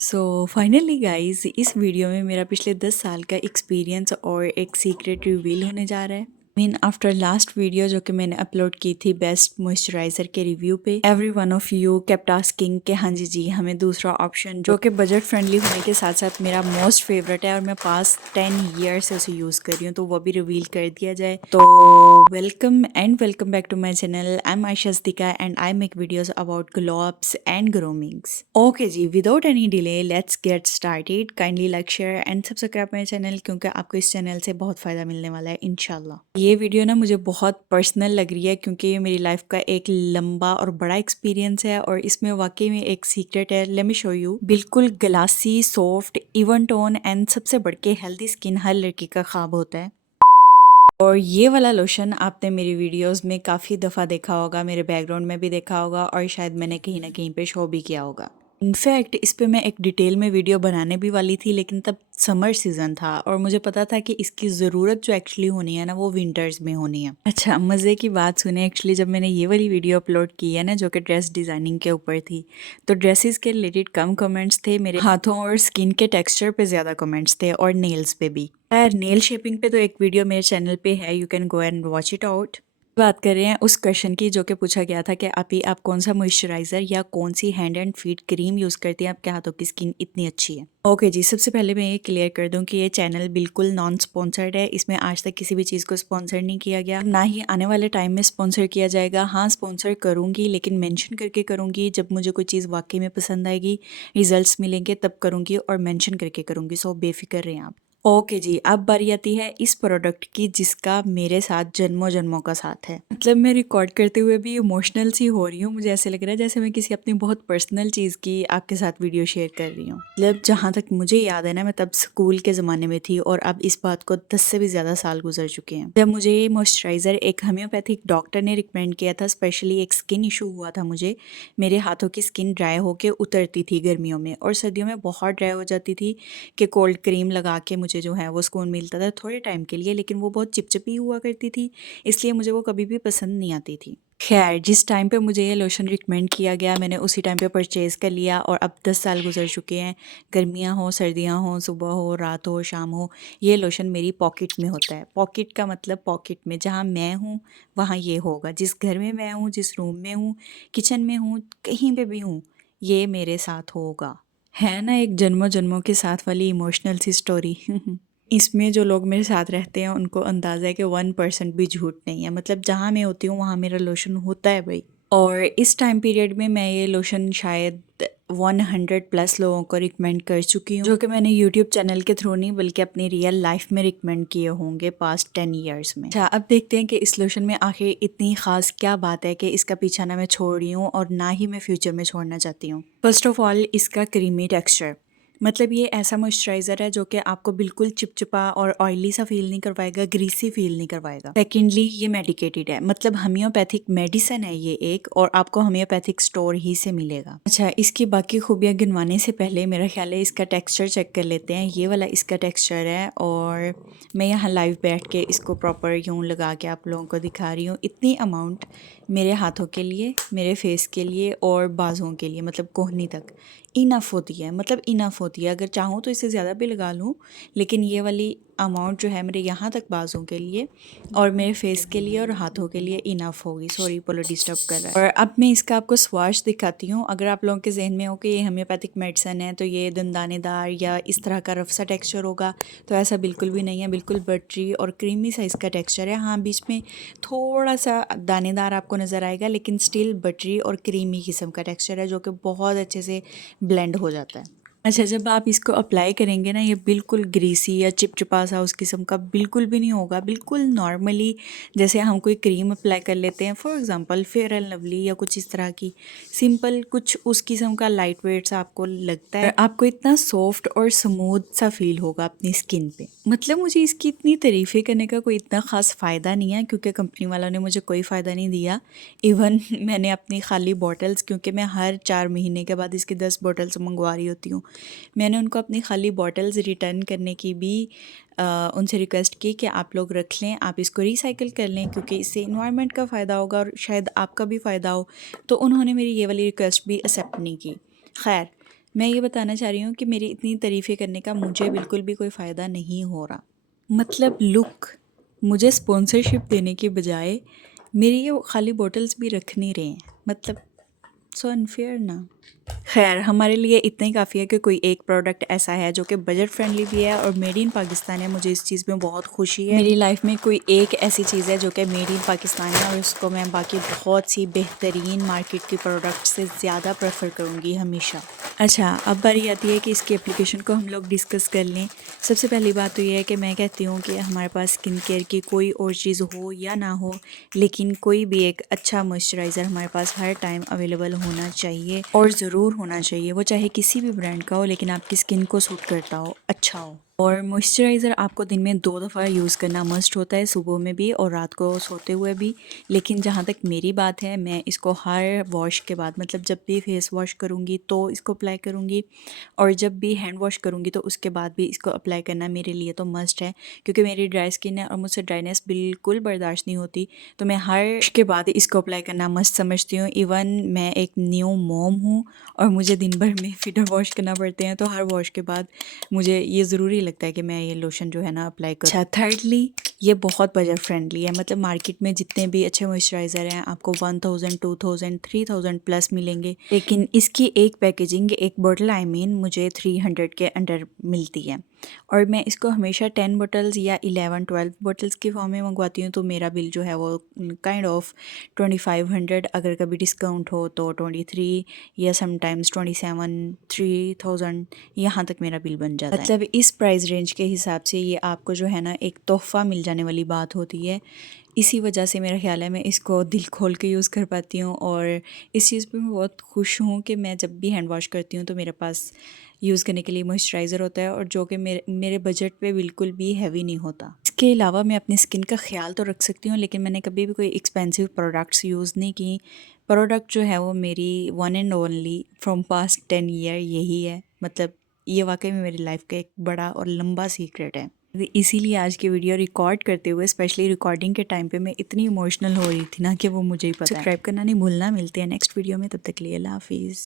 So finally guys, इस video में मेरा पिछले 10 साल का एक्सपीरियंस और एक सीक्रेट रिवील होने जा रहा है। आफ्टर लास्ट वीडियो जो कि मैंने अपलोड की थी बेस्ट मॉइस्चराइजर के रिव्यू पे, every one of you kept asking कि हाँ जी हमें दूसरा ऑप्शन जो कि बजट फ्रेंडली होने के साथ साथ मेरा मोस्ट फेवरेट है और मैं पास्ट 10 ईयर से उसे यूज़ कर रही हूँ, तो वो भी रिवील कर दिया जाए। तो welcome back to my channel. I am Ayesha Siddiqa and I make videos about glow ups and groomings. Okay जी, without any delay let's get started. Kindly like, share and subscribe my channel क्योंकि आपको इस channel से बहुत फ़ायदा मिलने वाला है इंशाल्लाह। ये वीडियो ना मुझे बहुत पर्सनल लग रही है क्योंकि ये मेरी लाइफ का एक लंबा और बड़ा एक्सपीरियंस है और इसमें वाकई में एक सीक्रेट है। Let me show you. बिल्कुल glassy, soft, even tone and सबसे बढ़ के हेल्दी स्किन हर लड़की का ख्वाब होता है। और ये वाला लोशन आपने मेरी वीडियोस में काफ़ी दफ़ा देखा होगा, मेरे बैकग्राउंड में भी देखा होगा और शायद मैंने कहीं ना कहीं पे शो भी किया होगा। इनफैक्ट इस पे मैं एक डिटेल में वीडियो बनाने भी वाली थी, लेकिन तब समर सीजन था और मुझे पता था कि इसकी ज़रूरत जो एक्चुअली होनी है ना वो विंटर्स में होनी है। अच्छा, मज़े की बात सुने, एक्चुअली जब मैंने ये वाली वीडियो अपलोड की है ना जो कि ड्रेस डिज़ाइनिंग के ऊपर थी, तो ड्रेसेस के रिलेटेड कम कमेंट्स थे, मेरे हाथों और स्किन के टेक्सचर पे ज़्यादा कमेंट्स थे और नेल्स पे भी। यार, नेल शेपिंग पे तो एक वीडियो मेरे चैनल पे है, you can go and watch it out. बात कर रहे हैं उस क्वेश्चन की जो कि पूछा गया था कि आप कौन सा मॉइस्चराइजर या कौन सी hand and feet cream use करती हैं, आपके हाथों की स्किन इतनी अच्छी है। ओके जी, सबसे पहले मैं ये क्लियर कर दूं कि ये चैनल बिल्कुल नॉन स्पॉन्सर्ड है। इसमें आज तक किसी भी चीज़ को स्पॉन्सर नहीं किया गया, ना ही आने वाले टाइम में स्पॉन्सर किया जाएगा। हाँ, स्पॉन्सर करूंगी लेकिन मेंशन करके करूंगी, जब मुझे कोई चीज़ वाकई में पसंद आएगी, रिजल्ट्स मिलेंगे तब करूंगी और मेंशन करके करूंगी। सो बेफिक्र रहें आप। ओके जी, अब बारी आती है इस प्रोडक्ट की जिसका मेरे साथ जन्मों जन्मों का साथ है। मतलब मैं रिकॉर्ड करते हुए भी इमोशनल सी हो रही हूँ, मुझे ऐसे लग रहा है जैसे मैं किसी अपनी बहुत पर्सनल चीज़ की आपके साथ वीडियो शेयर कर रही हूँ। मतलब जहाँ तक मुझे याद है ना, मैं तब स्कूल के ज़माने में थी और अब इस बात को 10 से भी ज़्यादा साल गुजर चुके हैं जब मुझे ये मॉइस्चराइज़र एक होम्योपैथिक डॉक्टर ने रिकमेंड किया था। स्पेशली एक स्किन इशू हुआ था मुझे, मेरे हाथों की स्किन ड्राई होके उतरती थी गर्मियों में और सर्दियों में बहुत ड्राई हो जाती थी कि कोल्ड क्रीम लगा के मुझे जो है वो सुकून मिलता था थोड़े टाइम के लिए, लेकिन वो बहुत चिपचिपी हुआ करती थी, इसलिए मुझे वो कभी भी पसंद नहीं आती थी। खैर, जिस टाइम पे मुझे ये लोशन रिकमेंड किया गया मैंने उसी टाइम पे परचेज़ कर लिया और अब 10 साल गुजर चुके हैं। गर्मियाँ हो, सर्दियाँ हो, सुबह हो, रात हो, शाम हो, ये लोशन मेरी पॉकेट में होता है। पॉकेट का मतलब पॉकेट में, जहाँ मैं हूँ वहाँ ये होगा। जिस घर में मैं हूँ, जिस रूम में हूँ, किचन में हूँ, कहीं पे भी हूँ, ये मेरे साथ होगा। है ना एक जन्मों जन्मों के साथ वाली इमोशनल सी स्टोरी। इसमें जो लोग मेरे साथ रहते हैं उनको अंदाज़ा है कि 1% भी झूठ नहीं है। मतलब जहाँ मैं होती हूँ वहाँ मेरा लोशन होता है भाई। और इस टाइम पीरियड में मैं ये लोशन शायद 100+ लोगों को रिकमेंड कर चुकी हूँ, जो कि मैंने यूट्यूब चैनल के थ्रू नहीं बल्कि अपनी रियल लाइफ में रिकमेंड किए होंगे पास्ट 10 ईयर्स में। अच्छा, अब देखते हैं कि इस लोशन में आखिर इतनी खास क्या बात है कि इसका पीछा ना मैं छोड़ रही हूँ और ना ही मैं फ्यूचर में छोड़ना चाहती हूँ। फर्स्ट ऑफ ऑल, इसका क्रीमी टेक्सचर। मतलब ये ऐसा मॉइस्चराइज़र है जो कि आपको बिल्कुल चिपचिपा और ऑयली सा फील नहीं करवाएगा, ग्रीसी फील नहीं करवाएगा। सेकेंडली, ये मेडिकेटेड है, मतलब होम्योपैथिक मेडिसिन है ये एक, और आपको होम्योपैथिक स्टोर ही से मिलेगा। अच्छा, इसकी बाकी खूबियाँ गिनवाने से पहले मेरा ख्याल है इसका टेक्सचर चेक कर लेते हैं। ये वाला इसका टेक्सचर है और मैं यहाँ लाइव बैठ के इसको प्रॉपर यूँ लगा के आप लोगों को दिखा रही हूँ। इतनी अमाउंट मेरे हाथों के लिए, मेरे फेस के लिए और बाजुओं के लिए, मतलब कोहनी तक इनफ होती है। मतलब इनफ होती है, अगर चाहूँ तो इससे ज़्यादा भी लगा लूँ, लेकिन ये वाली अमाउंट जो है मेरे यहाँ तक बाजुओं के लिए और मेरे फेस के लिए और हाथों के लिए इनफ होगी। सॉरी, पोलो डिस्टर्ब कर रहा है। और अब मैं इसका आपको स्वाश दिखाती हूँ। अगर आप लोगों के जहन में हो कि ये होम्योपैथिक मेडिसिन है तो ये दंदानेदार या इस तरह का रफ सा टेक्सचर होगा, तो ऐसा बिल्कुल भी नहीं है। बिल्कुल बटरी और क्रीमी सा इसका टेक्सचर है। हाँ, बीच में थोड़ा सा दानेदार आपको नज़र आएगा, लेकिन स्टिल बटरी और क्रीमी किस्म का टेक्सचर है जो कि बहुत अच्छे से ब्लेंड हो जाता है। अच्छा, जब आप इसको अप्लाई करेंगे ना, ये बिल्कुल ग्रीसी या चिपचिपा सा उस किस्म का बिल्कुल भी नहीं होगा। बिल्कुल नॉर्मली जैसे हम कोई क्रीम अप्लाई कर लेते हैं, for example fair and lovely या कुछ इस तरह की सिंपल कुछ उस किस्म का लाइट वेट सा आपको लगता है। आपको इतना सॉफ्ट और स्मूथ सा फील होगा अपनी स्किन पे। मतलब मुझे इसकी इतनी तारीफ़ें करने का कोई इतना ख़ास फ़ायदा नहीं है क्योंकि कंपनी वालों ने मुझे कोई फ़ायदा नहीं दिया। इवन मैंने अपनी खाली बॉटल्स, क्योंकि मैं हर 4 महीने के बाद इसकी 10 बॉटल्स मंगवा रही होती हूँ, मैंने उनको अपनी खाली बॉटल्स रिटर्न करने की भी उनसे रिक्वेस्ट की कि आप लोग रख लें, आप इसको रिसाइकिल कर लें क्योंकि इससे इन्वायरमेंट का फ़ायदा होगा और शायद आपका भी फ़ायदा हो। तो उन्होंने मेरी ये वाली रिक्वेस्ट भी एक्सेप्ट नहीं की। खैर, मैं ये बताना चाह रही हूँ कि मेरी इतनी तारीफ़ें करने का मुझे बिल्कुल भी कोई फ़ायदा नहीं हो रहा। मतलब लुक, मुझे स्पॉन्सरशिप देने के बजाय मेरी ये खाली बॉटल्स भी रख नहीं रहे हैं। मतलब सो अनफेयर ना। खैर, हमारे लिए इतना ही काफ़ी है कि कोई एक प्रोडक्ट ऐसा है जो कि बजट फ्रेंडली भी है और मेड इन पाकिस्तान है। मुझे इस चीज़ में बहुत खुशी है। मेरी लाइफ में कोई एक ऐसी चीज़ है जो कि मेड इन पाकिस्तान है और उसको मैं बाकी बहुत सी बेहतरीन मार्केट की प्रोडक्ट से ज़्यादा प्रेफर करूँगी हमेशा। अच्छा, अब बारी आती है कि इसकी एप्लीकेशन को हम लोग डिस्कस कर लें। सबसे पहली बात तो ये है कि मैं कहती हूँ कि हमारे पास स्किन केयर की कोई और चीज़ हो या ना हो, लेकिन कोई भी एक अच्छा मॉइस्चराइज़र हमारे पास हर टाइम अवेलेबल होना चाहिए और ज़रूर होना चाहिए। वो चाहे किसी भी ब्रांड का हो, लेकिन आपकी स्किन को सूट करता हो, अच्छा हो। और मॉइस्चराइज़र आपको दिन में 2 दफ़ा यूज़ करना मस्ट होता है, सुबह में भी और रात को सोते हुए भी। लेकिन जहाँ तक मेरी बात है, मैं इसको हर वॉश के बाद, मतलब जब भी फेस वॉश करूँगी तो इसको अप्लाई करूँगी और जब भी हैंड वॉश करूँगी तो उसके बाद भी इसको अप्लाई करना मेरे लिए तो मस्ट है, क्योंकि मेरी ड्राई स्किन है और मुझसे ड्राइनेस बिल्कुल बर्दाश्त नहीं होती। तो मैं हर के बाद इसको अप्लाई करना मस्ट समझती हूँ। इवन मैं एक न्यू मॉम हूँ और मुझे दिन भर में फीडर वॉश करना पड़ते हैं, तो हर वॉश के बाद मुझे ये ज़रूरी लगता है कि मैं ये लोशन जो है ना अप्लाई करूँ। अच्छा, थर्डली, ये बहुत बजट फ्रेंडली है। मतलब मार्केट में जितने भी अच्छे मॉइस्चराइज़र हैं आपको 1000, 2000, 3000 प्लस मिलेंगे, लेकिन इसकी एक पैकेजिंग, एक बॉटल आई मीन, मुझे 300 के अंडर मिलती है और मैं इसको हमेशा 10 बॉटल्स या 11-12 बॉटल्स की फॉर्म में मंगवाती हूँ। तो मेरा बिल जो है वो काइंड ऑफ 2500, अगर कभी डिस्काउंट हो तो 23 या समटाइम्स 27, 3000, यहाँ तक मेरा बिल बन जाता है। मतलब इस प्राइस रेंज के हिसाब से ये आपको जो है ना एक तोहफ़ा मिल जाने वाली बात होती है। इसी वजह से मेरा ख़्याल है मैं इसको दिल खोल के यूज़ कर पाती हूँ और इस चीज़ पे मैं बहुत खुश हूँ कि मैं जब भी हैंड वॉश करती हूँ तो मेरे पास यूज़ करने के लिए मॉइस्चराइज़र होता है और जो कि मेरे बजट पे बिल्कुल भी हैवी नहीं होता। इसके अलावा मैं अपनी स्किन का ख्याल तो रख सकती हूँ, लेकिन मैंने कभी भी कोई एक्सपेंसिव प्रोडक्ट्स यूज़ नहीं की। प्रोडक्ट जो है वो मेरी one and only from past 10 year यही है। मतलब ये वाकई में मेरी लाइफ का एक बड़ा और लंबा सीक्रेट है। इसीलिए आज की वीडियो रिकॉर्ड करते हुए, स्पेशली रिकॉर्डिंग के टाइम पे मैं इतनी इमोशनल हो रही थी ना कि वो मुझे ही पता है। सब्सक्राइब करना नहीं भूलना। मिलते हैं नेक्स्ट वीडियो में, तब तक के लिए अल्लाह हाफिज़।